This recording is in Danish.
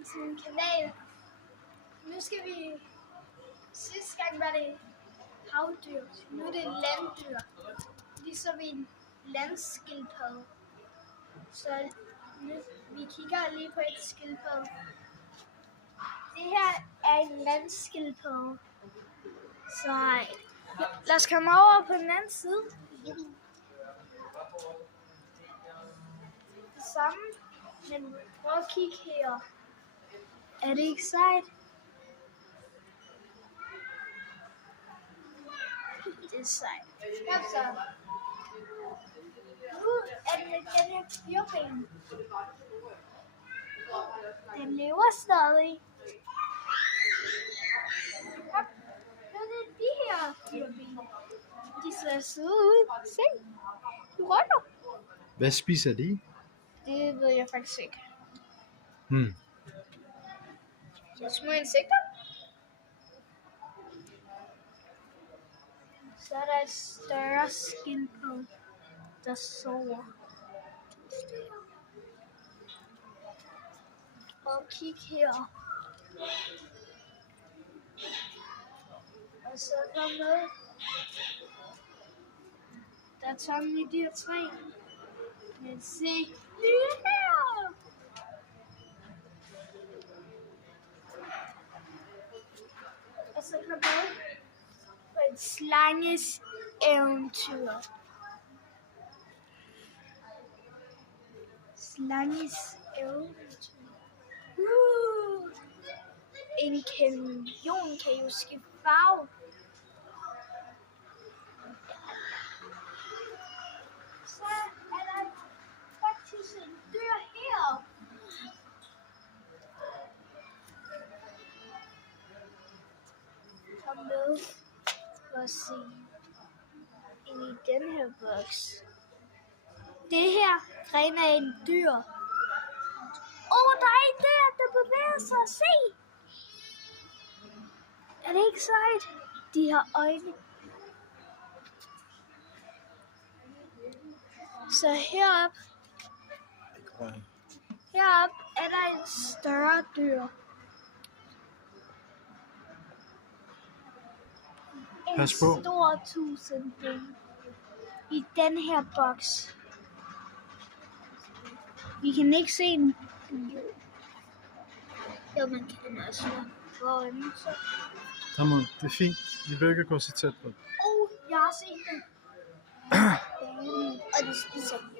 velkommen til min kanal. Nu skal vi... Sidste gang var det havdyr, nu er det landdyr. Ligesom en landskildpadde. Så nu, vi kigger lige på et skildpadde. Det her er en landskildpadde. Så lad os komme over på den anden side. Det samme, men prøv at kigge her. Er det ikke sejt? Det er sejt. Kom så. Nu er det den her fireben. Den lever stadig. Kom. Nu er det de her fireben. De ser søde ud. Se. De runder. Hvad spiser de? Det ved jeg faktisk ikke. Små insekter. Så er der et større skildpadde, der sover. Og kig her. Og så er der med. Der er tomme i de her træ. Men se lige her. Og så kommer jeg på et slanges eventyr. Slanges eventyr. En kanon kan jo skifte farve. Så er der faktisk en dyr her. Kom med for at se ind i den her boks. Det her grene af en dyr. Der er en dyr, der bevæger sig. Se! Er det ikke sejt? De har øjne. Så herop er der en større dyr. En stor tusindben i den her boks. Vi kan ikke se den. Jo, man kan også. Tamam, det er fint. Vi behøver ikke gå så tæt på. Jeg har set den. Og de spiser den.